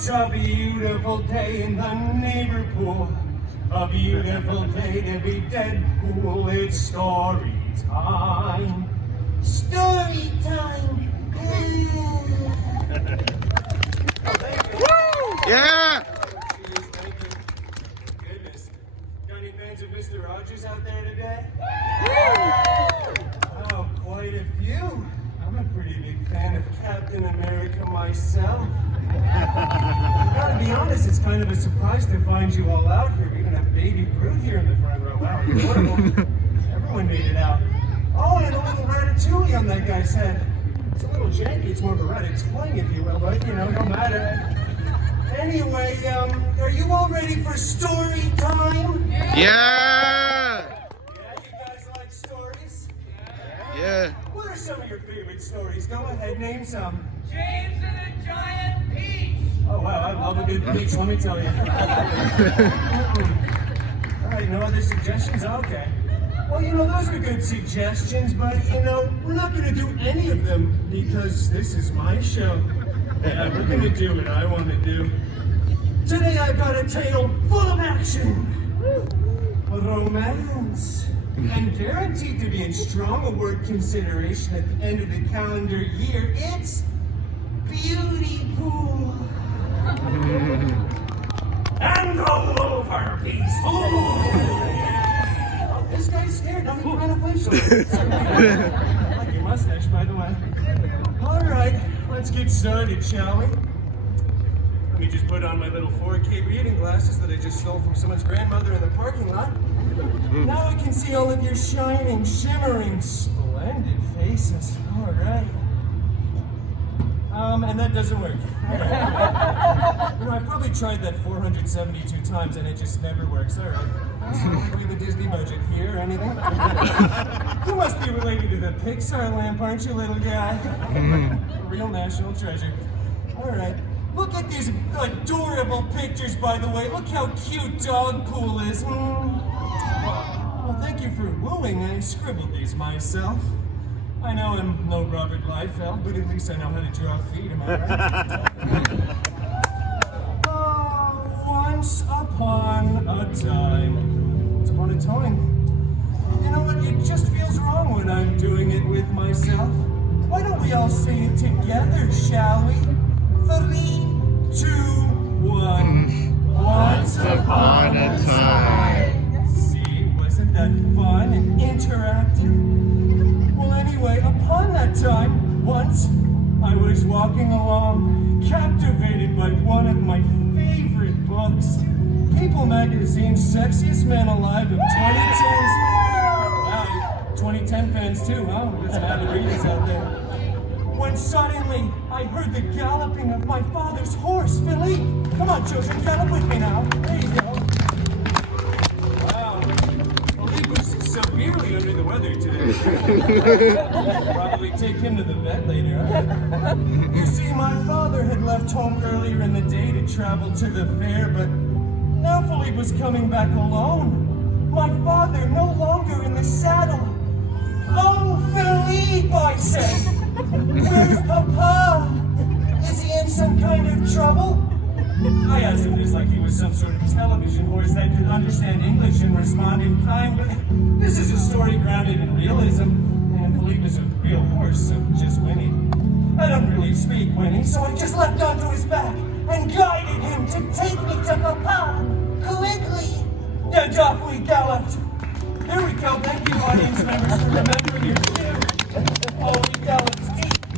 It's a beautiful day in the neighbor pool. A beautiful day to be Deadpool. It's story time. Story time. Yeah! Goodness. Got any fans of Mr. Rogers out there today? Oh, quite a few. I'm a pretty big fan of Captain America myself. I gotta be honest, it's kind of a surprise to find you all out here. We even have Baby Groot here in the front row. Wow, adorable. Everyone made it out. Oh, and a little ratatouille on that guy's head. It's a little janky. It's more of a Reddit's fling, if you will, but you know, no matter. Anyway, are you all ready for story time? Yeah! Yeah, you guys like stories? Yeah. What are some of your favorite stories? Go ahead, name some. James and the Giant Peach. Oh wow, I love a good peach, let me tell you. Alright, no other suggestions? Okay. Well, you know, those are good suggestions, but, you know, we're not going to do any of them because this is my show. Yeah, we're going to do what I want to do. Today I've got a tale full of action, romance, and guaranteed to be in strong award consideration at the end of the calendar year. It's Beauty Pool. And roll over, peaceful. Oh, this guy's scared. Don't even run a facial. I like your mustache, by the way. All right, let's get started, shall we? Let me just put on my little 4K reading glasses that I just stole from someone's grandmother in the parking lot. Now I can see all of your shining, shimmering, splendid faces. All right. And that doesn't work. You know, I probably tried that 472 times and it just never works. All right. We have a Disney budget here or anything? You must be related to the Pixar lamp, aren't you, little guy? A real national treasure. All right. Look at these adorable pictures, by the way. Look how cute Dogpool is. Well, thank you for wooing. I scribbled these myself. I know I'm no Robert Liefeld, but at least I know how to draw feet, am I right? Oh, once upon a time. Once upon a time. You know what? It just feels wrong when I'm doing it with myself. Why don't we all say it together, shall we? 3, 2, 1. Once upon a time. See, wasn't that fun and interactive? Well, anyway, upon that time, once I was walking along, captivated by one of my favorite books, People Magazine's Sexiest Men Alive of 2010's. Wow, 2010 fans too, huh? There's some avid readers out there. When suddenly I heard the galloping of my father's horse, Philippe. Come on, children, gallop with me now. There you go. Wow, Philippe was severely under the weather today. Probably take him to the vet later. Huh? You see, my father had left home earlier in the day to travel to the fair, but now Philippe was coming back alone. My father no longer in the saddle. Oh, Philippe, I said. Where's Papa? Is he in some kind of trouble? I asked him this like he was some sort of television horse that could understand English and respond in kind, but this is a story grounded in realism, and Philippe is a real horse, so just whinny. I don't really speak whinny, so I just leapt onto his back and guided him to take me to Papa, quickly. And off we galloped. Here we go, thank you audience members for remembering your cue. Oh, we galloped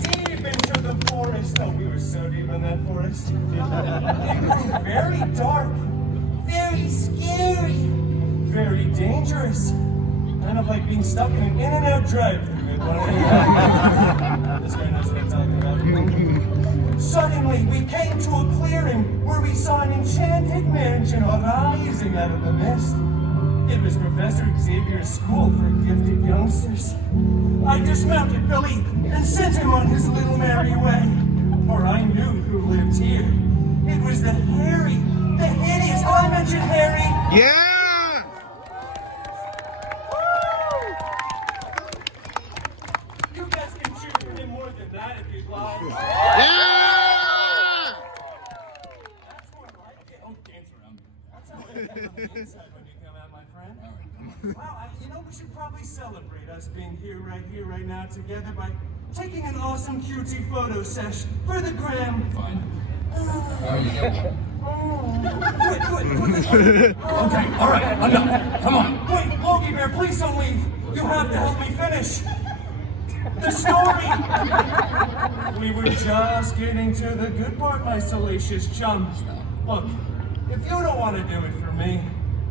deep into the forest. Oh, we were so deep in that forest. It grew very dark, very scary, very dangerous. Kind of like being stuck in an in-and-out drive-thru. This guy knows what I'm talking about. Suddenly, we came to a clearing where we saw an enchanted mansion rising out of the mist. It was Professor Xavier's school for gifted youngsters. I dismounted Philippe and sent him on his little merry way, for I knew who lived here. It was the hideous, I mentioned Harry. Yeah! You guys can cheer for him more than that if you'd like. Yeah! inside when you come out, my friend. Wow, we should probably celebrate us being here, right now together by taking an awesome cutesy photo sesh for the gram. Fine. You get one. Okay, all right, enough. Come on. Wait, Logie Bear, please don't leave. You have to help me finish the story. We were just getting to the good part, my salacious chum. Look, if you don't want to do it for me,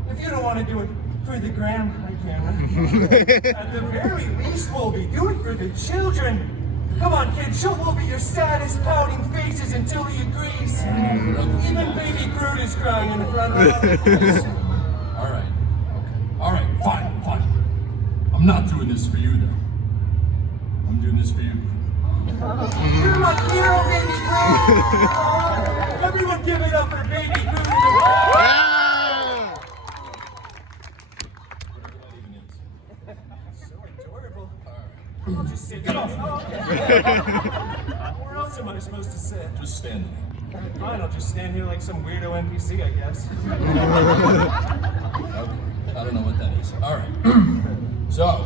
if you don't want to do it for the gram, I can. At the very least, Wolvie, do it for the children. Come on, kids, show Wolvie your saddest pouting faces until he agrees. Even baby Groot is crying in the front row. All right. All right, fine. I'm not doing this for you, though. I'm doing this for you. You're my hero, baby Groot. Everyone give it up for baby Groot. So adorable. I'll just sit down. Where else am I supposed to sit? Just stand there. Fine, I'll just stand here like some weirdo NPC, I guess. Okay. I don't know what that is. All right. So,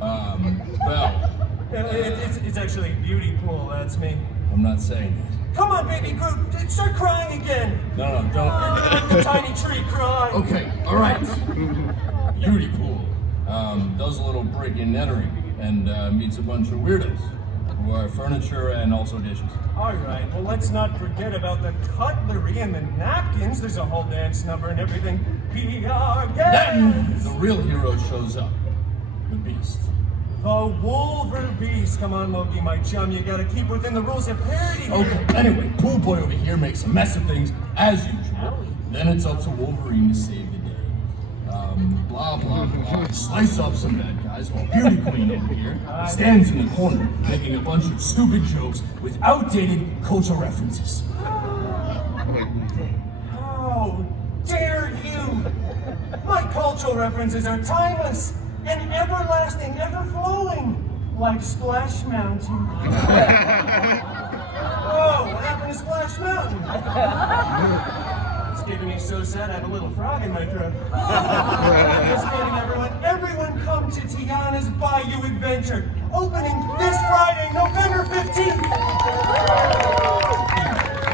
Belle. It's actually Beauty Pool, that's me. I'm not saying that. Come on, baby Groot, start crying again. No, don't. The tiny tree cry. Okay, all right. Beauty Pool does a little breaking and entering and meets a bunch of weirdos who are furniture and also dishes. All right, well, let's not forget about the cutlery and the napkins. There's a whole dance number and everything. PR Then the real hero shows up, the Beast. The Wolver Beast. Come on, Logie, my chum. You gotta keep within the rules of parody here. Okay, anyway, Pool Boy over here makes a mess of things as usual. Then it's up to Wolverine to save the day. Blah, blah, blah. Slice up some bad guys while Beauty Queen over here stands in the corner making a bunch of stupid jokes with outdated culture references. How dare you! My cultural references are timeless and everlasting, ever-flowing, like Splash Mountain. Oh, what happened to Splash Mountain? It's giving me so sad I have a little frog in my throat. Just kidding, everyone. Everyone come to Tiana's Bayou Adventure, opening this Friday, November 15th.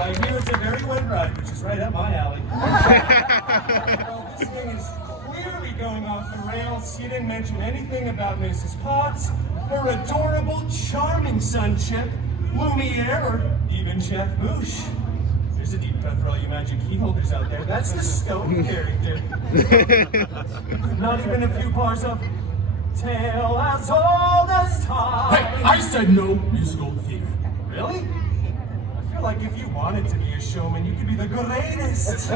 I hear it's a very wet ride, which is right up my alley. Well, this thing is clearly going off the rails. You didn't mention anything about Mrs. Potts, her adorable, charming son, Chip, Lumiere, or even Chef Boosh. There's a deep cut for all you magic key holders out there. That's the Scope character. Not even a few bars of tale as old as time. Hey, I said no musical theater. Really? I feel like if you wanted to be a showman, you could be the greatest.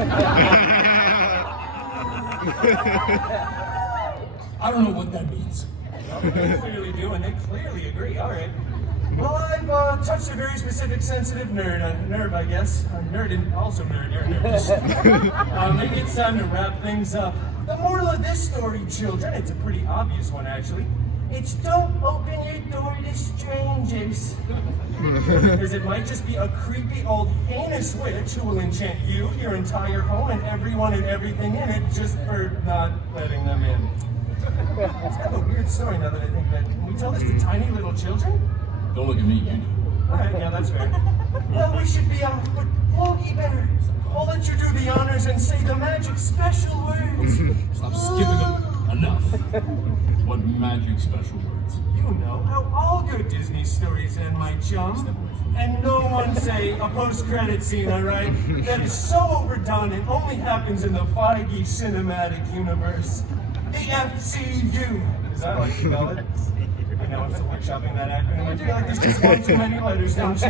I don't know what that means. They clearly do, and they clearly agree. All right. Well, I've touched a very specific, sensitive nerve, I guess. Nerd and also nerd, you're nervous. Maybe it's time to wrap things up. The moral of this story, children, it's a pretty obvious one, actually. It's don't open your door to strangers. Because it might just be a creepy old heinous witch who will enchant you, your entire home, and everyone and everything in it just for not letting them in. It's kind of a weird story now that I think of it. Can we tell this to tiny little children? Don't look at me, you do. Alright, yeah, that's fair. Well, we should be off, but Logie better. I'll let you do the honors and say the magic special words. Stop skipping them. Enough. What magic special words? You know how all good Disney stories end, my chum. And no one say a post-credit scene, alright? That is so overdone, it only happens in the Feige cinematic universe. The FCU. Is that how you spell it? I know I'm still workshopping that acronym. I feel like there's just one too many letters, don't you?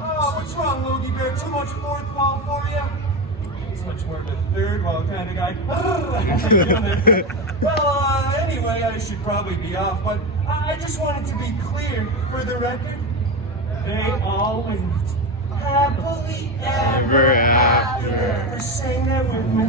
Oh, what's wrong, Logie Bear? Too much fourth wall for you? It's much more of a third wall kind of guy. Well, anyway, I should probably be off, but I just wanted to be clear for the record. They all lived happily ever after. Say that with me.